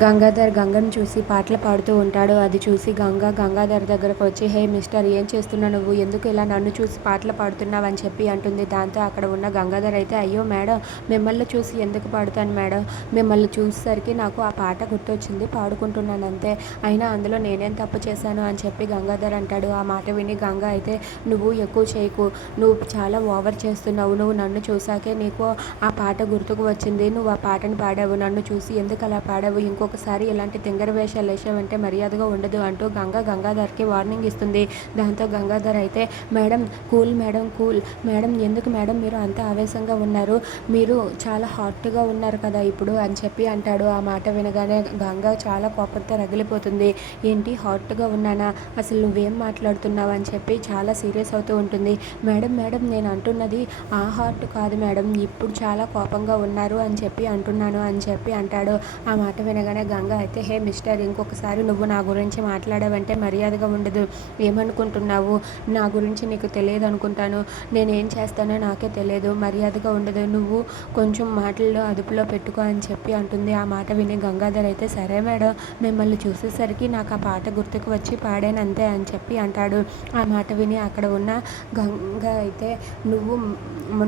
గంగాధర్ గంగను చూసి పాటలు పాడుతూ ఉంటాడు. అది చూసి గంగ గంగాధర్ దగ్గరకు వచ్చి హే మిస్టర్ ఏం చేస్తున్నావు నువ్వు? ఎందుకు ఇలా నన్ను చూసి పాటలు పాడుతున్నావు? అని చెప్పి అంటుంది. దాంతో అక్కడ ఉన్న గంగాధర్ అయితే అయ్యో మేడం మిమ్మల్ని చూసి ఎందుకు పాడుతాను మేడం? మిమ్మల్ని చూసేసరికి నాకు ఆ పాట గుర్తొచ్చింది పాడుకుంటున్నాను అంతే. అయినా అందులో నేనేం తప్పు చేశాను? అని చెప్పి గంగాధర్ అంటాడు. ఆ మాట విని గంగ అయితే నువ్వు ఎక్కువ చేయకు. నువ్వు చాలా ఓవర్ చేస్తున్నావు. నువ్వు నన్ను చూసాకే నీకు ఆ పాట గుర్తుకు వచ్చింది. నువ్వు ఆ పాటను పాడావు. నన్ను చూసి ఎందుకు అలా పాడావు? ఒకసారి ఇలాంటి తింగర వేషాలు వేసావంటే మర్యాదగా ఉండదు అంటూ గంగా గంగాధర్కి వార్నింగ్ ఇస్తుంది. దాంతో గంగాధర్ అయితే madam cool madam cool. Madam ఎందుకు మేడం మీరు అంత ఆవేశంగా ఉన్నారు? మీరు చాలా హాట్గా ఉన్నారు కదా ఇప్పుడు అని చెప్పి అంటాడు. ఆ మాట వినగానే గంగా చాలా కోపంతో రగిలిపోతుంది. ఏంటి హాట్గా ఉన్నానా? అసలు నువ్వేం మాట్లాడుతున్నావు? అని చెప్పి చాలా సీరియస్ అవుతూ ఉంటుంది. మేడం మేడం నేను అంటున్నది ఆ హార్ట్ కాదు మేడం. ఇప్పుడు చాలా కోపంగా ఉన్నారు అని చెప్పి అంటున్నాను అని చెప్పి అంటాడు. ఆ మాట వినగానే గంగ అయితే హే మిస్టర్ ఇంకొకసారి నువ్వు నా గురించి మాట్లాడావంటే మర్యాదగా ఉండదు. ఏమనుకుంటున్నావు? నా గురించి నీకు తెలియదు అనుకుంటాను. నేను ఏం చేస్తానో నాకే తెలియదు. మర్యాదగా ఉండదు. నువ్వు కొంచెం మాటల్లో అదుపులో పెట్టుకో అని చెప్పి అంటుంది. ఆ మాట విని గంగాధర్ అయితే సరే మేడం మిమ్మల్ని చూసేసరికి నాకు ఆ పాట గుర్తుకు వచ్చి పాడాను అంతే అని చెప్పి అంటాడు. ఆ మాట విని అక్కడ ఉన్న గంగ అయితే నువ్వు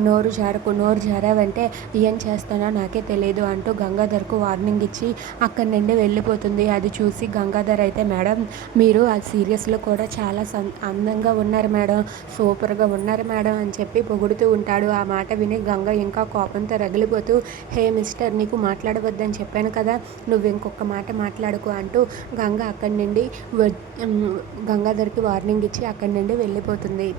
నోరు జారకు నోరు జారావంటే ఏం చేస్తానో నాకే తెలియదు అంటూ గంగాధర్కు వార్నింగ్ ఇచ్చి అక్కడి నుండి వెళ్ళిపోతుంది. అది చూసి గంగాధర్ అయితే మేడం మీరు ఆ సీరియస్లో కూడా చాలా సం అందంగా ఉన్నారు మేడం సూపర్గా ఉన్నారు మేడం అని చెప్పి పొగుడుతూ ఉంటాడు. ఆ మాట విని గంగ ఇంకా కోపంతో రగిలిపోతూ హే మిస్టర్ నీకు మాట్లాడవద్దని చెప్పాను కదా నువ్వు ఇంకొక మాట మాట్లాడుకో అంటూ గంగ అక్కడి నుండి వ- గంగాధర్కి వార్నింగ్ ఇచ్చి అక్కడి నుండి వెళ్ళిపోతుంది.